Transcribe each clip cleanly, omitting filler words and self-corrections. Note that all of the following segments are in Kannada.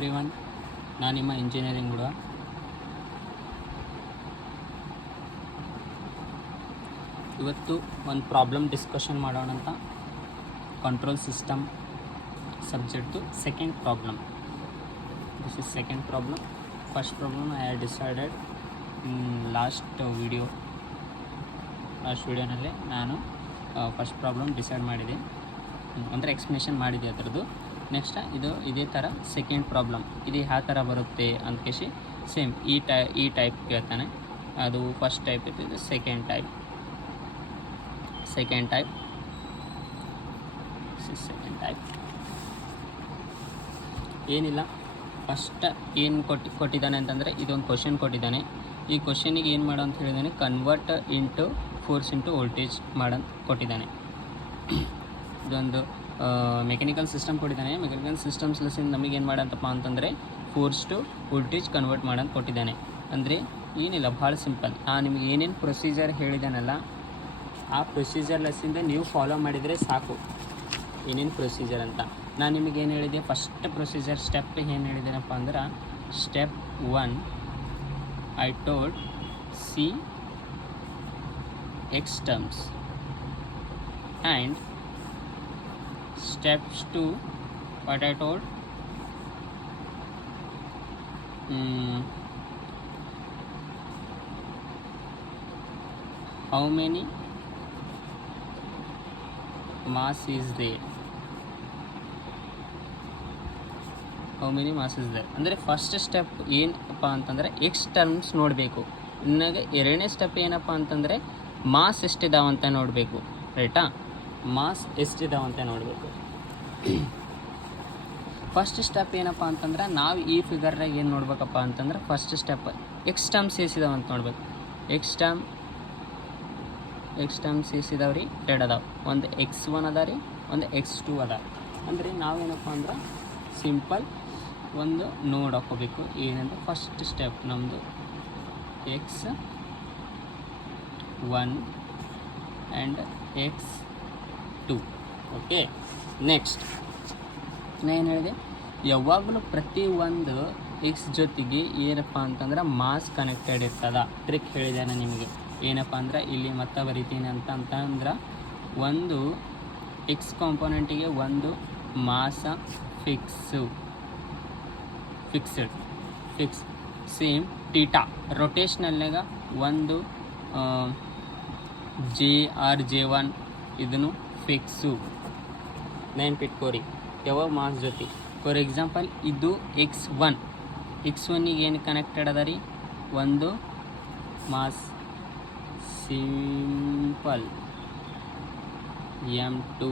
ಎವ್ರಿವನ್, ನಾನು ನಿಮ್ಮ ಇಂಜಿನಿಯರಿಂಗ್ ಹುಡುಗ. ಇವತ್ತು ಒಂದು ಪ್ರಾಬ್ಲಮ್ ಡಿಸ್ಕಷನ್ ಮಾಡೋಣ ಅಂತ. ಕಂಟ್ರೋಲ್ ಸಿಸ್ಟಮ್ ಸಬ್ಜೆಕ್ಟ್ದು second problem. This is second problem. First problem I have decided last ವಿಡಿಯೋನಲ್ಲಿ ನಾನು ಫಸ್ಟ್ ಪ್ರಾಬ್ಲಮ್ ಡಿಸೈಡ್ ಮಾಡಿದೆ, ಅಂದರೆ ಎಕ್ಸ್ಪ್ಲನೇಷನ್ ಮಾಡಿದೆ ಅದರದ್ದು. ನೆಕ್ಸ್ಟ್ ಇದೇ ಥರ ಸೆಕೆಂಡ್ ಪ್ರಾಬ್ಲಮ್ ಇದು ಯಾವ ಥರ ಬರುತ್ತೆ ಅಂದ್ಕೇಸಿ ಸೇಮ್ ಈ ಟೈಪ್ ಕೇಳ್ತಾನೆ. ಅದು ಫಸ್ಟ್ ಟೈಪ್ ಇತ್ತು, ಸೆಕೆಂಡ್ ಟೈಪ್ ಏನಿಲ್ಲ. ಫಸ್ಟ್ ಏನು ಕೊಟ್ಟಿದ್ದಾನೆ ಅಂತಂದರೆ ಇದೊಂದು ಕ್ವಶನ್ ಕೊಟ್ಟಿದ್ದಾನೆ. ಈ ಕ್ವಶನಿಗೆ ಏನು ಮಾಡೋ ಅಂತ ಹೇಳಿದ್ದಾನೆ, convert into force into voltage ಮಾಡೋಂತ ಕೊಟ್ಟಿದ್ದಾನೆ. ಇದೊಂದು ಮೆಕ್ಯಾನಿಕಲ್ ಸಿಸ್ಟಮ್ ಕೊಟ್ಟಿದ್ದಾನೆ. ಮೆಕ್ಯಾನಿಕಲ್ ಸಿಸ್ಟಮ್ಸ್ ಲೆಸನ್ ನಮಗೆ ಏನು ಮಾಡಂತಪ್ಪ ಅಂತಂದರೆ ಫೋರ್ಸ್ ಟು ವೋಲ್ಟೇಜ್ ಕನ್ವರ್ಟ್ ಮಾಡೋಂತ ಕೊಟ್ಟಿದ್ದಾನೆ. ಅಂದರೆ ಏನಿಲ್ಲ, ಭಾಳ ಸಿಂಪಲ್. ನಾನು ನಿಮಗೆ ಏನೇನು ಪ್ರೊಸೀಜರ್ ಹೇಳಿದ್ದಾನಲ್ಲ, ಆ ಪ್ರೊಸೀಜರ್ ಲೆಸ್ಸಿಂದ ನೀವು ಫಾಲೋ ಮಾಡಿದರೆ ಸಾಕು. ಏನೇನು ಪ್ರೊಸೀಜರ್ ಅಂತ ನಾನು ನಿಮಗೆ ಏನು ಹೇಳಿದೆ, ಫಸ್ಟ್ ಪ್ರೊಸೀಜರ್ ಸ್ಟೆಪ್ ಏನು ಹೇಳಿದ್ದೇನಪ್ಪ ಅಂದ್ರೆ, step 1 I told C X terms and steps 2 what I told, how many mass is there, ಅಂದರೆ ಫಸ್ಟ್ ಸ್ಟೆಪ್ ಏನಪ್ಪ ಅಂತಂದರೆ ಎಕ್ಸ್ ಟರ್ಮ್ಸ್ ನೋಡಬೇಕು. ಇನ್ನಾಗ ಎರಡನೇ ಸ್ಟೆಪ್ ಏನಪ್ಪ ಅಂತಂದರೆ ಮಾಸ್ ಎಷ್ಟಿದಾವಂತ ನೋಡಬೇಕು. ರೈಟಾ, ಮಾಸ್ ಎಷ್ಟಿದಾವಂತ ನೋಡಬೇಕು. ಫಸ್ಟ್ ಸ್ಟೆಪ್ ಏನಪ್ಪ ಅಂತಂದ್ರೆ, ನಾವು ಈ ಫಿಗರ್ನಾಗ ಏನು ನೋಡ್ಬೇಕಪ್ಪ ಅಂತಂದ್ರೆ, ಫಸ್ಟ್ ಸ್ಟೆಪ್ ಎಕ್ಸ್ ಟರ್ಮ್ಸ್ ಎಷ್ಟಿದಾವಂತ ನೋಡ್ಬೇಕು. ಎಕ್ಸ್ ಟರ್ಮ್ಸ್ ಎಷ್ಟಿದಾವೆ ರೀ, 2 ಅದಾವೆ. ಒಂದು x1 ಅದ ರೀ, ಒಂದು x2 ಅದ. ಅಂದರೆ ನಾವೇನಪ್ಪ ಅಂದ್ರೆ ಸಿಂಪಲ್ ಒಂದು ನೋಡ್ ಹಾಕೋಬೇಕು. ಏನಂದ್ರೆ ಫಸ್ಟ್ ಸ್ಟೆಪ್ ನಮ್ಮದು x1 and x2. Okay, next ನಾನು ಏನು ಹೇಳಿದೆ, ಯಾವಾಗಲೂ ಪ್ರತಿ ಒಂದು ಎಕ್ಸ್ ಜೊತೆಗೆ ಏನಪ್ಪ ಅಂತಂದ್ರೆ ಮಾಸ್ ಕನೆಕ್ಟೆಡ್ ಇರ್ತದ. ಟ್ರಿಕ್ ಹೇಳಿದೆ ನಾನು ನಿಮಗೆ. ಏನಪ್ಪ ಅಂದ್ರೆ ಇಲ್ಲಿ ಮತ್ತೆ ಬರಿತೀನಿ ಅಂತಂದ್ರೆ, ಒಂದು ಎಕ್ಸ್ ಕಾಂಪೋನೆಂಟಿಗೆ ಒಂದು ಮಾಸ ಫಿಕ್ಸ್ಡ್ ಸೇಮ್ ಟೀಟಾ ರೊಟೇಷ್ನಲ್ನಾಗ ಒಂದು J1 ಇದನ್ನು ಫಿಕ್ಸು. ನೆನ್ಪಿಟ್ಕೋರಿ, ಯಾವಾಗ ಮಾಸ್ ಜೊತೆ. ಫಾರ್ ಎಕ್ಸಾಂಪಲ್ ಇದು x1ಗೆ ಏನು ಕನೆಕ್ಟೆಡ್ ಅದ ರೀ, ಒಂದು ಮಾಸ್ ಸಿಂಪಲ್ M2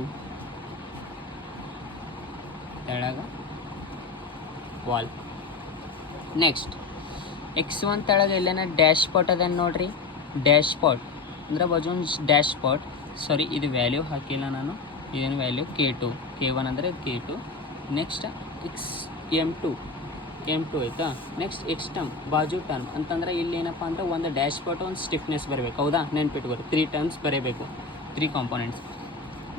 ತೆಳಗ ವಾಲ್. ನೆಕ್ಸ್ಟ್ x1 ತೆಳಗ ಎಲ್ಲೇನ ಡ್ಯಾಶ್ ಪಾಟ್ ಅದ ನೋಡ್ರಿ. ಡ್ಯಾಶ್ ಪಾಟ್ ಅಂದ್ರೆ ಬಾಜು ಡ್ಯಾಶ್ ಪಾಟ್, ಸಾರಿ ಇದು ವ್ಯಾಲ್ಯೂ ಹಾಕಿಲ್ಲ ನಾನು, ಇದೇನು ವ್ಯಾಲ್ಯೂ K1 ಅಂದರೆ K2. ನೆಕ್ಸ್ಟ್ M2 ಆಯಿತಾ. ನೆಕ್ಸ್ಟ್ ಎಕ್ಸ್ ಟರ್ಮ್ ಬಾಜು ಟರ್ಮ್ ಅಂತಂದ್ರೆ ಇಲ್ಲಿ ಏನಪ್ಪ ಅಂದ್ರೆ ಒಂದು ಡ್ಯಾಶ್ ಪಾಟ್, ಒಂದು ಸ್ಟಿಫ್ನೆಸ್ ಬರಬೇಕು. ಹೌದಾ, ನೆನ್ಪಿಟ್ಕೋರಿ, 3 ಟರ್ಮ್ಸ್ ಬರೀಬೇಕು, 3 ಕಾಂಪೋನೆಂಟ್ಸ್.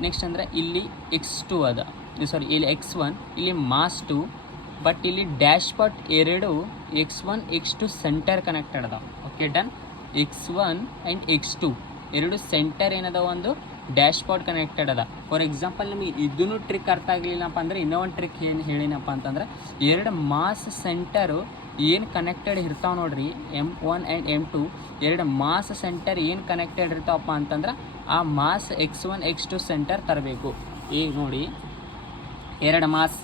ನೆಕ್ಸ್ಟ್ ಅಂದರೆ ಇಲ್ಲಿ x2 ಅದ, ಸಾರಿ ಇಲ್ಲಿ x1, ಇಲ್ಲಿ ಮಾಸ್ 2, ಬಟ್ ಇಲ್ಲಿ ಡ್ಯಾಶ್ ಪಾಟ್ ಎರಡು x1 x2 ಸೆಂಟರ್ ಕನೆಕ್ಟೆಡ್ ಅದಾವ. Okay, done. x1 and x2 ಎರಡು ಸೆಂಟರ್ ಏನದ, ಒಂದು ಡ್ಯಾಶ್ ಪಾಟ್ ಕನೆಕ್ಟೆಡ್ ಅದ. ಫಾರ್ ಎಕ್ಸಾಂಪಲ್ ನಮಗೆ ಇದನ್ನು ಟ್ರಿಕ್ ಅರ್ಥ ಆಗಲಿಲ್ಲಪ್ಪ ಅಂದರೆ ಇನ್ನೊಂದು ಟ್ರಿಕ್ ಏನು ಹೇಳಿನಪ್ಪ ಅಂತಂದ್ರೆ, ಎರಡು ಮಾಸ್ ಸೆಂಟರು ಏನು ಕನೆಕ್ಟೆಡ್ ಇರ್ತಾವೆ ನೋಡ್ರಿ, M1 ಆ್ಯಂಡ್ M2 ಎರಡು ಮಾಸ್ ಸೆಂಟರ್ ಏನು ಕನೆಕ್ಟೆಡ್ ಇರ್ತಾವಪ್ಪ ಅಂತಂದ್ರೆ, ಆ ಮಾಸ್ x1 x2 ಸೆಂಟರ್ ತರಬೇಕು. ಈಗ ನೋಡಿ, ಎರಡು ಮಾಸ್,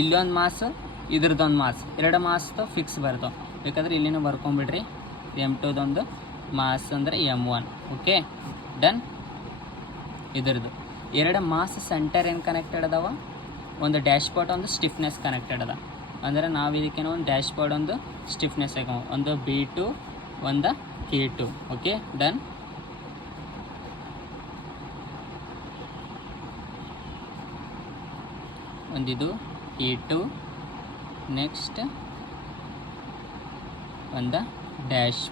ಇಲ್ಲೊಂದು ಮಾಸ್, ಇದ್ರದ್ದೊಂದು ಮಾಸ್, ಎರಡು ಮಾಸ್ದು ಫಿಕ್ಸ್ ಬರ್ತಾವೆ. ಬೇಕಾದ್ರೆ ಇಲ್ಲಿನೂ ಬರ್ಕೊಂಬಿಡ್ರಿ. M2ದೊಂದು ಮಾಸ್ ಅಂದರೆ M1. Okay, done. ಇದ್ರದ್ದು ಎರಡು ಮಾಸ್ ಸೆಂಟರ್ ಏನು ಕನೆಕ್ಟೆಡ್ ಅದಾವ, ಒಂದು ಡ್ಯಾಶ್ ಪಾಟ್, ಒಂದು ಸ್ಟಿಫ್ನೆಸ್ ಕನೆಕ್ಟೆಡ್ ಅದ. ಅಂದರೆ ನಾವು ಇದಕ್ಕೇನೋ ಒಂದು ಡ್ಯಾಶ್ ಪಾಟ್, ಒಂದು ಸ್ಟಿಫ್ನೆಸ್ ಆಗ, ಒಂದು B2, ಒಂದು K2. Okay, done. ಒಂದಿದು K2, ನೆಕ್ಸ್ಟ್ ಒಂದು dash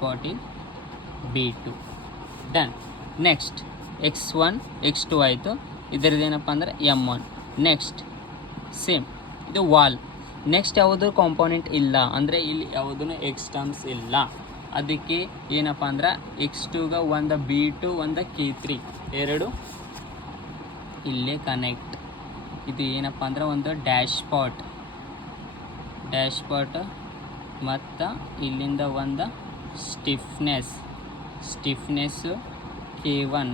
pot in B2. Done. Next x1 x2 ಆಯಿತು. ಇದರದ್ದೇನಪ್ಪ ಅಂದರೆ M1. ನೆಕ್ಸ್ಟ್ ಸೇಮ್ ಇದು ವಾಲ್. ನೆಕ್ಸ್ಟ್ ಯಾವುದು ಕಾಂಪೋನೆಂಟ್ ಇಲ್ಲ ಅಂದರೆ ಇಲ್ಲಿ ಯಾವುದೂ ಎಕ್ಸ್ ಟರ್ಮ್ಸ್ ಇಲ್ಲ. ಅದಕ್ಕೆ ಏನಪ್ಪ ಅಂದ್ರೆ x2ಗೆ ಒಂದು B2 ಒಂದು K3 ಎರಡು ಇಲ್ಲೇ ಕನೆಕ್ಟ್. ಇದು ಏನಪ್ಪ ಅಂದ್ರೆ ಒಂದು ಡ್ಯಾಶ್ ಪಾಟ್ ಮತ್ತು ಇಲ್ಲಿಂದ ಒಂದು ಸ್ಟಿಫ್ನೆಸ್ಸು K1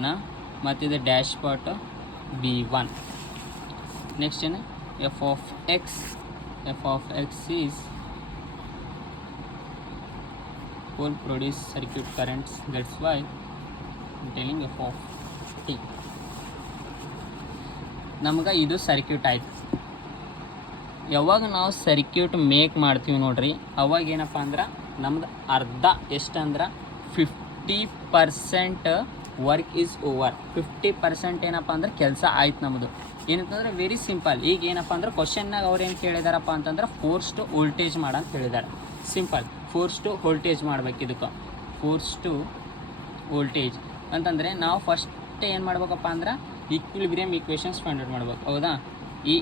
ಮತ್ತು ಇದು ಡ್ಯಾಶ್ ಪಾಟ್ B1. ನೆಕ್ಸ್ಟ್ ಏನು f of x is will produce circuit currents, that's why I'm telling f of t. ನಮ್ಗೆ ಇದು ಸರ್ಕ್ಯೂಟ್ ಆಯ್ತು. ಯಾವಾಗ ನಾವು ಸರ್ಕ್ಯೂಟ್ ಮೇಕ್ ಮಾಡ್ತೀವಿ ನೋಡ್ರಿ, ಅವಾಗ ಏನಪ್ಪ ಅಂದ್ರೆ ನಮ್ದು ಅರ್ಧ ಎಷ್ಟಂದ್ರೆ 50% ವರ್ಕ್ ಈಸ್ ಓವರ್. 50% ಏನಪ್ಪ ಅಂದ್ರೆ ಕೆಲಸ ಆಯ್ತು ನಮ್ಮದು. ಏನಂತಂದ್ರೆ ವೆರಿ ಸಿಂಪಲ್. ಈಗ ಏನಪ್ಪ ಅಂದ್ರೆ ಕ್ವಶನ್ನಾಗ ಅವ್ರು ಏನು ಕೇಳಿದಾರಪ್ಪ ಅಂತಂದ್ರೆ ಫೋರ್ಸ್ ಟು ವೋಲ್ಟೇಜ್ ಮಾಡಂತ ಹೇಳಿದ್ದಾರೆ. ಸಿಂಪಲ್, ಫೋರ್ಸ್ ಟು ವೋಲ್ಟೇಜ್ ಮಾಡ್ಬೇಕು. ಇದಕ್ಕೆ ಫೋರ್ಸ್ ಟು ವೋಲ್ಟೇಜ್ ಅಂತಂದರೆ ನಾವು ಫಸ್ಟ್ ಏನು ಮಾಡ್ಬೇಕಪ್ಪ ಅಂದ್ರೆ ಈಕ್ವಿಲಿಬ್ರಿಯಮ್ ಈಕ್ವೇಷನ್ಸ್ ಫೈಂಡ್ ಔಟ್ ಮಾಡ್ಬೇಕು. ಹೌದಾ? ಈ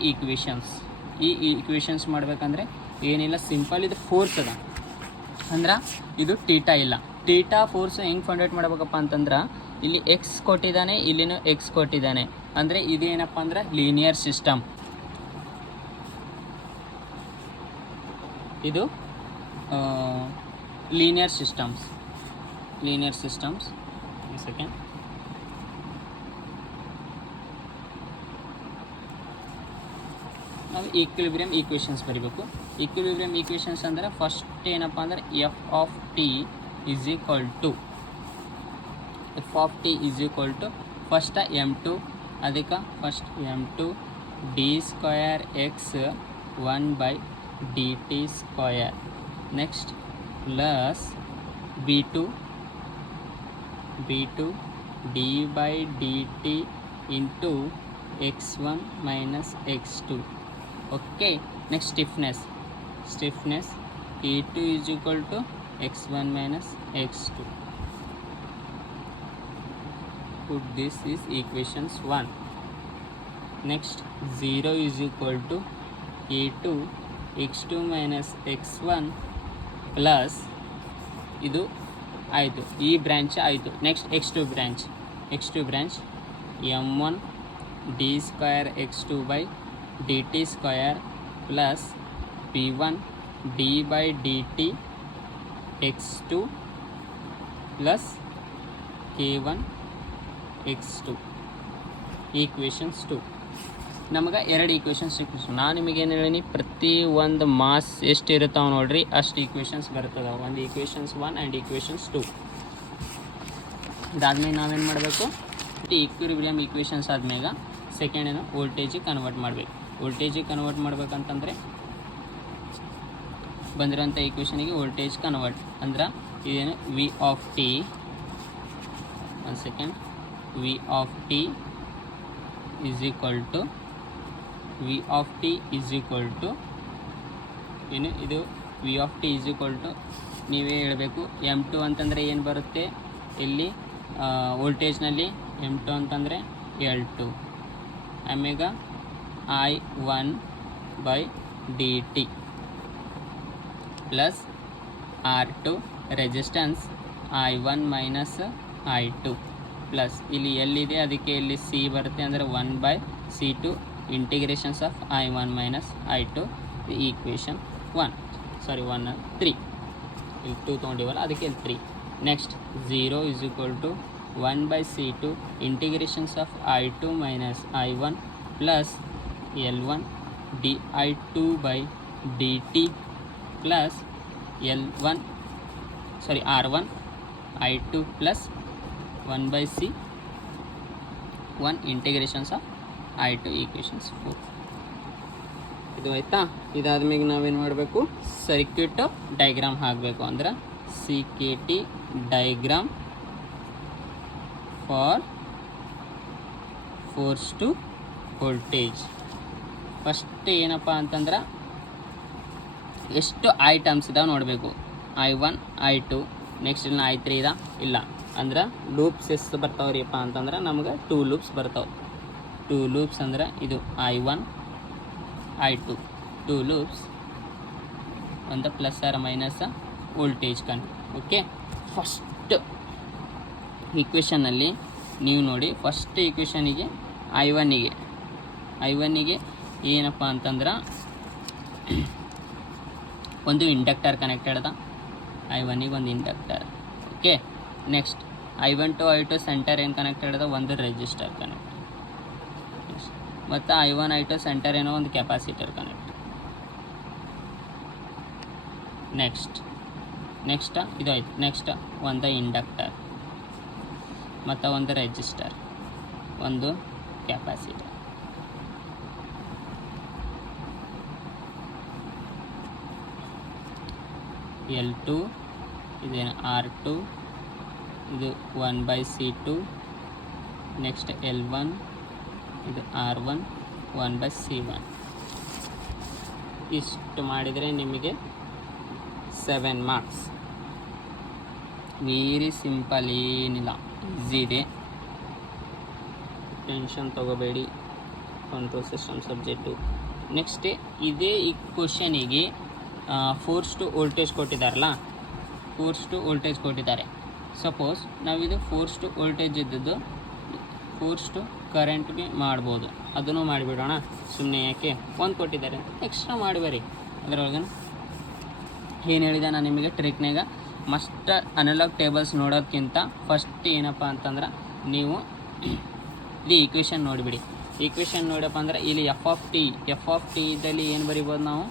ಈಕ್ವೇಷನ್ಸ್ ಮಾಡ್ಬೇಕಂದ್ರೆ ಏನಿಲ್ಲ, ಸಿಂಪಲ್. ಇದು ಫೋರ್ಸ್ ಅದ ಅಂದ್ರೆ ಇದು ಟೀಟಾ ಇಲ್ಲ. ಟೀಟಾ ಫೋರ್ಸ್ ಹೆಂಗೆ ಫೈಂಡ್ ಔಟ್ ಮಾಡ್ಬೇಕಪ್ಪ ಅಂತಂದ್ರೆ ಇಲ್ಲಿ ಎಕ್ಸ್ ಕೊಟ್ಟಿದ್ದಾನೆ, ಇಲ್ಲಿನೂ ಎಕ್ಸ್ ಕೊಟ್ಟಿದ್ದಾನೆ. ಅಂದರೆ ಇದೇನಪ್ಪ ಅಂದ್ರೆ ಲೀನಿಯರ್ ಸಿಸ್ಟಮ್. ಇದು ಲೀನಿಯರ್ ಸಿಸ್ಟಮ್ಸ್ ಸೆಕೆಂಡ್. ನಾವು ಈಕ್ವಿಲಿಬ್ರಿಯಮ್ ಈಕ್ವೇಷನ್ಸ್ ಬರೀಬೇಕು. ಈಕ್ವಿಲಿಬ್ರಿಯಮ್ ಈಕ್ವೇಷನ್ಸ್ ಅಂದರೆ ಫಸ್ಟ್ ಏನಪ್ಪ ಅಂದ್ರೆ F of T is equal to first m2, ಅದಕ್ಕೆ first m2 d² x 1/dt². Next plus b2 d/dt into x1 minus x2. Okay. Next stiffness E2 is equal to x1 minus x2. Put this is equations 1. Next 0 is equal to A2 x2 minus x1 plus ಇದು ಆಯಿತು, ಈ ಬ್ರಾಂಚ್ ಆಯಿತು. Next x2 branch m1 d² x2/dt² plus p1 d/dt x2 plus k1 x2. Equations 2. ನಮಗೆ ಎರಡು ಈಕ್ವೇಷನ್ಸ್ ಸಿಕ್ಕಿತು. ನಾನು ನಿಮಗೇನು ಹೇಳೀನಿ, ಪ್ರತಿ ಒಂದು ಮಾಸ್ ಎಷ್ಟು ಇರ್ತಾವೆ ನೋಡ್ರಿ ಅಷ್ಟು ಈಕ್ವೇಷನ್ಸ್ ಬರ್ತದೆ. ಒಂದು ಈಕ್ವೇಷನ್ಸ್ 1 ಆ್ಯಂಡ್ ಈಕ್ವೇಷನ್ಸ್ 2. ಇದಾದ್ಮೇಲೆ ನಾವೇನು ಮಾಡಬೇಕು, ಈಕ್ವಿಲಿಬ್ರಿಯಮ್ ಈಕ್ವೇಷನ್ಸ್ ಆದ್ಮೇಲೆ ಸೆಕೆಂಡ್ ಏನು ವೋಲ್ಟೇಜಿಗೆ ಕನ್ವರ್ಟ್ ಮಾಡಬೇಕು. ವೋಲ್ಟೇಜಿಗೆ ಕನ್ವರ್ಟ್ ಮಾಡ್ಬೇಕಂತಂದರೆ ಬಂದಿರೋಂಥ ಈಕ್ವೇಷನಿಗೆ ವೋಲ್ಟೇಜ್ ಕನ್ವರ್ಟ್ ಅಂದ್ರೆ ಇದೇನು ವಿ ಆಫ್ ಟಿ. ಒಂದು second. V of t is equal to ಏನು ಇದು V of t is equal to ನೀವೇ ಹೇಳಬೇಕು. m2 ಅಂತಂದರೆ ಏನು ಬರುತ್ತೆ ಇಲ್ಲಿ ವೋಲ್ಟೇಜ್ನಲ್ಲಿ, m2 ಅಂತಂದರೆ L2 ಆಮೇಲೆ I1/dt plus R2 resistance I1 minus I2 plus ಇಲ್ಲಿ ಎಲ್ಲಿದೆ ಅದಕ್ಕೆ ಇಲ್ಲಿ ಸಿ ಬರುತ್ತೆ ಅಂದರೆ 1/C2 integrations of I1 minus I2. Equation 3. ಇಲ್ಲಿ 2 ತೊಗೊಂಡಿವಲ್ಲ ಅದಕ್ಕೆ ಇಲ್ಲಿ 3. Next 0 is equal to 1/C2 integrations of I2 minus I1 plus L1 di2/dt plus R1 I2 plus 1/C1 integrations of I2. Equations 4. ಇದು ಆಯಿತಾ. ಇದಾದ್ಮೇಲೆ ನಾವೇನು ಮಾಡಬೇಕು, ಸರ್ಕ್ಯೂಟ್ ಡೈಗ್ರಾಮ್ ಹಾಕಬೇಕು. ಅಂದ್ರೆ CKT diagram for force to voltage. First ಏನಪ್ಪ ಅಂತಂದ್ರೆ ಎಷ್ಟು ಐಟಮ್ಸ್ ಇದಾವೆ ನೋಡಬೇಕು. I1 I2 ನೆಕ್ಸ್ಟ್ ಇಲ್ಲಿ I3 ಇಲ್ಲ ಅಂದ್ರೆ ಲೂಪ್ಸ್ ಎಷ್ಟು ಬರ್ತಾವ್ರಿಪ್ಪ ಅಂತಂದ್ರೆ ನಮ್ಗೆ 2 ಲೂಪ್ಸ್ ಬರ್ತಾವೆ. 2 ಲೂಪ್ಸ್ ಅಂದರೆ ಇದು I1 I2 2 ಲೂಪ್ಸ್ ಒಂದು plus or minus voltage okay. First ಈಕ್ವೇಷನಲ್ಲಿ ನೀವು ನೋಡಿ, ಫಸ್ಟ್ ಈಕ್ವೇಷನಿಗೆ I1ಗೆ ಏನಪ್ಪ ಅಂತಂದ್ರೆ ಒಂದು ಇಂಡಕ್ಟರ್ ಕನೆಕ್ಟೆಡ್ ಅದ, I1ಗೆ ಒಂದು inductor. Okay. Next I1 to I2 centre ಏನು ಕನೆಕ್ಟೆಡ್ ಅದ, ಒಂದು ರೆಜಿಸ್ಟರ್ ಕನೆಕ್ಟ್. ಮತ್ತು I1 I2 ಸೆಂಟರ್ ಏನೋ ಒಂದು ಕೆಪಾಸಿಟರ್ ಕನೆಕ್ಟ್. ನೆಕ್ಸ್ಟ್ ಇದು ಆಯ್ತು. ನೆಕ್ಸ್ಟ್ ಒಂದು ಇಂಡಕ್ಟರ್ ಮತ್ತು ಒಂದು ರೆಜಿಸ್ಟರ್, ಒಂದು ಕೆಪಾಸಿಟರ್. L2 ಇದೇನು R2, ಇದು 1/C2. ನೆಕ್ಸ್ಟ್ L1 ಇದು R1 1/C1. ಇಷ್ಟು ಮಾಡಿದರೆ ನಿಮಗೆ 7 ಮಾರ್ಕ್ಸ್. ವೆರಿ ಸಿಂಪಲ್, ಏನಿಲ್ಲ, ಈಸಿ ಇದೆ, ಟೆನ್ಷನ್ ತೊಗೋಬೇಡಿ. Control system subject. ನೆಕ್ಸ್ಟ್ ಇದೇ ಈ ಕ್ವಶನಿಗೆ ಫೋರ್ಸ್ಡ್ ವೋಲ್ಟೇಜ್ ಕೊಟ್ಟಿದ್ದಾರಲ್ಲ, ಫೋರ್ಸ್ಡ್ ವೋಲ್ಟೇಜ್ ಕೊಟ್ಟಿದ್ದಾರೆ. ಸಪೋಸ್ ನಾವಿದು ಫೋರ್ಸ್ಡ್ ವೋಲ್ಟೇಜ್ ಇದ್ದದ್ದು ಫೋರ್ಸ್ಡ್ ಕರೆಂಟ್ಗೆ ಮಾಡ್ಬೋದು, ಅದನ್ನು ಮಾಡಿಬಿಡೋಣ. ಸುಮ್ಮನೆ ಯಾಕೆ, ಒಂದು ಕೊಟ್ಟಿದ್ದಾರೆ ಎಕ್ಸ್ಟ್ರಾ ಮಾಡಿಬೇರಿ. ಅದರೊಳಗೆ ಏನು ಹೇಳಿದೆ ನಾನು ನಿಮಗೆ ಟ್ರಿಕ್ನಾಗ, ಮಸ್ಟ್ ಅನಲಾಗ್ ಟೇಬಲ್ಸ್ ನೋಡೋದಕ್ಕಿಂತ ಫಸ್ಟ್ ಏನಪ್ಪ ಅಂತಂದ್ರೆ ನೀವು ಇಲ್ಲಿ ಈಕ್ವೇಷನ್ ನೋಡಿಬಿಡಿ. ಈಕ್ವೇಷನ್ ನೋಡಪ್ಪ ಅಂದ್ರೆ ಇಲ್ಲಿ ಎಫ್ ಆಫ್ ಟಿ ಇದ್ದಲ್ಲಿ ಏನು ಬರಿಬೋದು ನಾವು,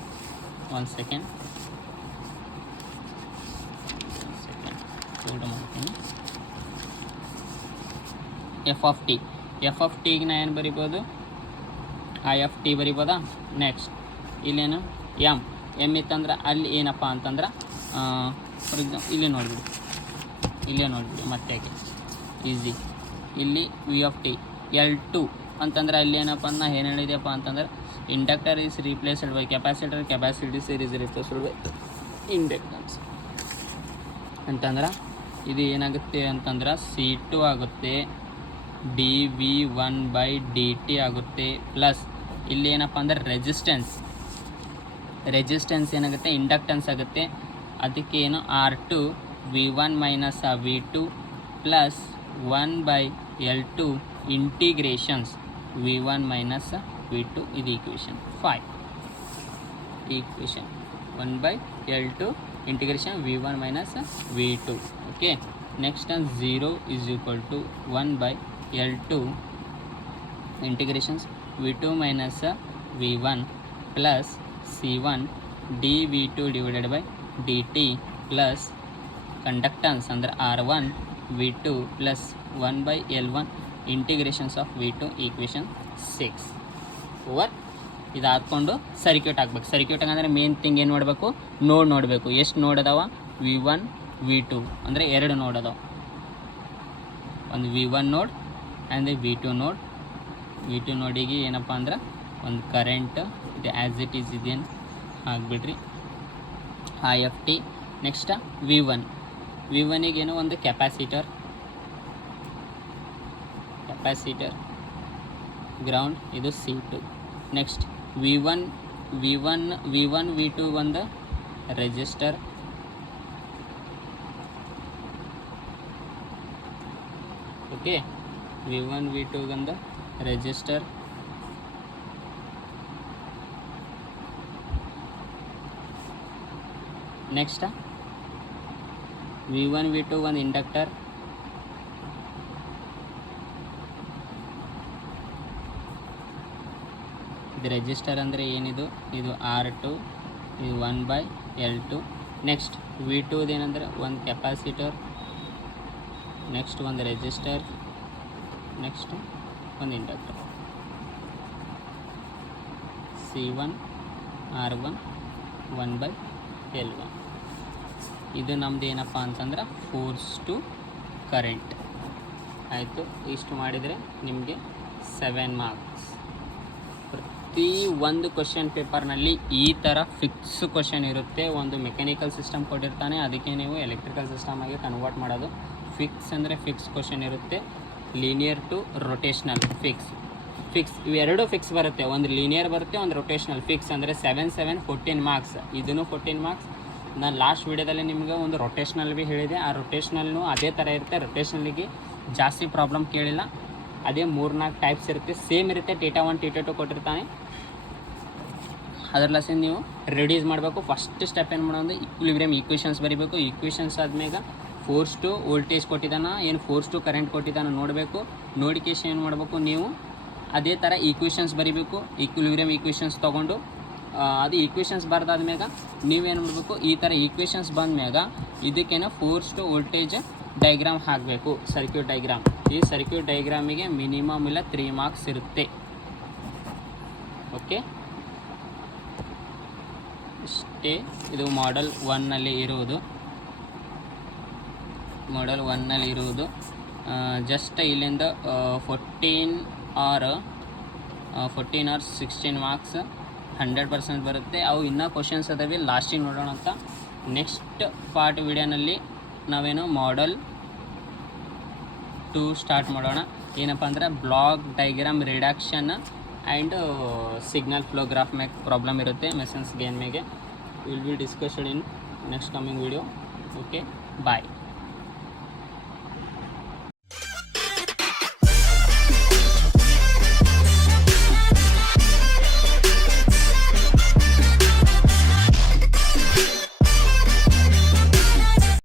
ಒಂದು ಸೆಕೆಂಡ್ ಮಾಡ್ತೀನಿ. ಎಫ್ ಆಫ್ ಟಿಗೆ ನಾ ಏನು ಬರಿಬೋದು, I(t) ಬರಿಬೋದಾ. ನೆಕ್ಸ್ಟ್ ಇಲ್ಲೇನು ಎಮ್ ಇತ್ತಂದ್ರೆ ಅಲ್ಲಿ ಏನಪ್ಪ ಅಂತಂದ್ರೆ ಫಾರ್ ಎಕ್ಸಾಂಪಲ್ ಇಲ್ಲೇ ನೋಡಿಬಿಡಿ ಮತ್ತೆ ಯಾಕೆ ಈಸಿ. ಇಲ್ಲಿ V(t) L2 ಅಂತಂದ್ರೆ ಅಲ್ಲಿ ಏನಪ್ಪ ಅಂತ ನಾ ಏನು ಹೇಳಿದೆಯಪ್ಪ ಅಂತಂದ್ರೆ inductor is replaced by capacitor is replaced by inductance ಅಂತಂದ್ರೆ ಇದು ಏನಾಗುತ್ತೆ ಅಂತಂದ್ರೆ C2 ಆಗುತ್ತೆ, dV1/dt ಆಗುತ್ತೆ. ಪ್ಲಸ್ ಇಲ್ಲಿ ಏನಪ್ಪ ಅಂದ್ರೆ ರೆಜಿಸ್ಟೆನ್ಸ್ ಏನಾಗುತ್ತೆ, ಇಂಡಕ್ಟನ್ಸ್ ಆಗುತ್ತೆ. ಅದಕ್ಕೆ ಏನು R2 V1 minus V2 plus 1/L2 integrations V1 minus V2. ಇದು equation 5. Equation 1/L2 integration V1 minus V2. Okay. Next 0 = 1/L2 integrations V2 minus V1 plus C1 dV2/dt plus conductance ಅಂದರೆ R1 V2 plus 1/L1 integrations of V2. Equation 6 over. ಇದು ಹಾಕ್ಕೊಂಡು ಸರ್ಕ್ಯೂಟ್ ಹಾಕ್ಬೇಕು. ಸರ್ಕ್ಯೂಟ್ ಅಂದರೆ ಮೇನ್ ಥಿಂಗ್ ಏನು ಮಾಡಬೇಕು, ನೋಡಬೇಕು. ಎಷ್ಟು ನೋಡೋದವ, V1 V2 ಅಂದರೆ 2 ನೋಡ್ ಅದಾವ. ಒಂದು V1 ನೋಡ್ ಆ್ಯಂಡ್ V2 ನೋಡ್. V2 ನೋಡಿಗೆ ಏನಪ್ಪ ಅಂದ್ರೆ ಒಂದು ಕರೆಂಟ್ ಇದು ಆ್ಯಸ್ ಇಟ್ ಈಸ್ ಇದೇನು ಹಾಕ್ಬಿಡ್ರಿ, I(t). ನೆಕ್ಸ್ಟ್ V1ಗೆ ಏನೋ ಒಂದು ಕೆಪಾಸಿಟರ್ ಗ್ರೌಂಡ್, ಇದು C2. ನೆಕ್ಸ್ಟ್ V1 V2 ಒಂದು ರೆಜಿಸ್ಟರ್, ಓಕೆ. V1 V2 ಒಂದು ರೆಜಿಸ್ಟರ್. ನೆಕ್ಸ್ಟ್ V1 V2 ಒಂದು ಇಂಡಕ್ಟರ್. ಇದು ರೆಜಿಸ್ಟರ್ ಅಂದರೆ ಏನಿದು, ಇದು R2, ಇದು 1/L2. ನೆಕ್ಸ್ಟ್ V2 ಏನಂದರೆ ಒಂದು ಕೆಪಾಸಿಟರ್. ನೆಕ್ಸ್ಟ್ ಒಂದು ರೆಜಿಸ್ಟರ್. ನೆಕ್ಸ್ಟ್ ಒಂದು ಇಂಡಕ್ಟರ್. C1 R1 1/L1. ಇದು ನಮ್ದು ಏನಪ್ಪ ಅಂತಂದ್ರೆ ಫೋರ್ಸ್ ಟು ಕರೆಂಟ್ ಆಯಿತು. ಇಷ್ಟು ಮಾಡಿದರೆ ನಿಮಗೆ 7 ಮಾರ್ಕ್ಸ್. ಪ್ರತಿ ಒಂದು ಕ್ವಶನ್ ಪೇಪರ್ನಲ್ಲಿ ಈ ಥರ ಫಿಕ್ಸ್ ಕ್ವಶನ್ ಇರುತ್ತೆ. ಒಂದು ಮೆಕ್ಯಾನಿಕಲ್ ಸಿಸ್ಟಮ್ ಕೊಟ್ಟಿರ್ತಾನೆ, ಅದಕ್ಕೆ ನೀವು ಎಲೆಕ್ಟ್ರಿಕಲ್ ಸಿಸ್ಟಮ್ ಆಗಿ ಕನ್ವರ್ಟ್ ಮಾಡೋದು. ಫಿಕ್ಸ್ ಅಂದರೆ ಫಿಕ್ಸ್ ಕ್ವಶನ್ ಇರುತ್ತೆ. Linear to rotational fix. Fix, ಇವೆರಡು ಫಿಕ್ಸ್ ಬರುತ್ತೆ. ಒಂದು ಲೀನಿಯರ್ ಬರುತ್ತೆ, ಒಂದು ರೊಟೇಷ್ನಲ್. ಫಿಕ್ಸ್ ಅಂದರೆ 7 7 14 ಮಾರ್ಕ್ಸ್. ಇದನ್ನು 14 ಮಾರ್ಕ್ಸ್. ನಾನು ಲಾಸ್ಟ್ ವೀಡಿಯೋದಲ್ಲಿ ನಿಮಗೆ ಒಂದು ರೊಟೇಷ್ನಲ್ ಭೀ ಹೇಳಿದೆ. ಆ ರೊಟೇಷ್ನಲ್ನು ಅದೇ ಥರ ಇರುತ್ತೆ. ರೊಟೇಷ್ನಲ್ಲಿಗೆ ಜಾಸ್ತಿ ಪ್ರಾಬ್ಲಮ್ ಕೇಳಿಲ್ಲ. ಅದೇ 3-4 ಟೈಪ್ಸ್ ಇರುತ್ತೆ, ಸೇಮ್ ಇರುತ್ತೆ. Theta 1 Theta 2 ಕೊಟ್ಟಿರ್ತಾನೆ. ಅದರಲ್ಲೇ ನೀವು ರೆಡ್ಯೂಸ್ ಮಾಡಬೇಕು. ಫಸ್ಟ್ ಸ್ಟೆಪ್ ಏನು ಮಾಡೋದು, ಈಕ್ವಿಲಿಬ್ರಿಯಮ್ ಈಕ್ವೇಷನ್ಸ್ ಬರೀಬೇಕು. ಈಕ್ವೇಷನ್ಸ್ ಆದ್ಮೇಲೆ ಫೋರ್ಸ್ ಟು ವೋಲ್ಟೇಜ್ ಕೊಟ್ಟಿದ್ದಾನ, ಏನು ಫೋರ್ಸ್ ಟು ಕರೆಂಟ್ ಕೊಟ್ಟಿದ್ದಾನ ನೋಡಬೇಕು. ನೋಡಿಕೇಶನ್ ಏನು ಮಾಡಬೇಕು ನೀವು, ಅದೇ ಥರ ಈಕ್ವೇಷನ್ಸ್ ಬರೀಬೇಕು. ಈಕ್ವಿಲಿಬ್ರಿಯಮ್ ಈಕ್ವೇಷನ್ಸ್ ತೊಗೊಂಡು ಅದು ಈಕ್ವೇಷನ್ಸ್ ಬರ್ದಾದ್ಮ್ಯಾಗ ನೀವೇನು ಮಾಡಬೇಕು, ಈ ಥರ ಈಕ್ವೇಷನ್ಸ್ ಬಂದಮ್ಯಾಗ ಇದಕ್ಕೇನೋ ಫೋರ್ಸ್ ಟು ವೋಲ್ಟೇಜ್ ಡೈಗ್ರಾಮ್ ಹಾಕಬೇಕು. Circuit diagram. ಈ ಸರ್ಕ್ಯೂಟ್ ಡೈಗ್ರಾಮಿಗೆ ಮಿನಿಮಮ್ ಇಲ್ಲ 3 ಮಾರ್ಕ್ಸ್ ಇರುತ್ತೆ. ಓಕೆ, ಇಷ್ಟೇ. ಇದು ಮಾಡಲ್ 1ನಲ್ಲಿ ಇರುವುದು. ಮಾಡಲ್ 1ನಲ್ಲಿ ಇರುವುದು ಜಸ್ಟ್ ಇಲ್ಲಿಂದ 14 ಆರ್ 16 ಮಾರ್ಕ್ಸ್ 100% ಬರುತ್ತೆ. ಅವು ಇನ್ನೂ ಕ್ವಶನ್ಸ್ ಅದಾವೆ, ಲಾಸ್ಟಿಗೆ ನೋಡೋಣ ಅಂತ. ನೆಕ್ಸ್ಟ್ ಪಾರ್ಟ್ ವಿಡಿಯೋನಲ್ಲಿ ನಾವೇನು ಮಾಡಲ್ 2 ಸ್ಟಾರ್ಟ್ ಮಾಡೋಣ. ಏನಪ್ಪ ಅಂದರೆ block diagram reduction and signal flow graph ಮ್ಯಾಗ ಪ್ರಾಬ್ಲಮ್ ಇರುತ್ತೆ. ಮೆಸನ್ಸ್ ಗೇನ್ ಮೇಲೆ will be discussed in next coming video. Okay, bye.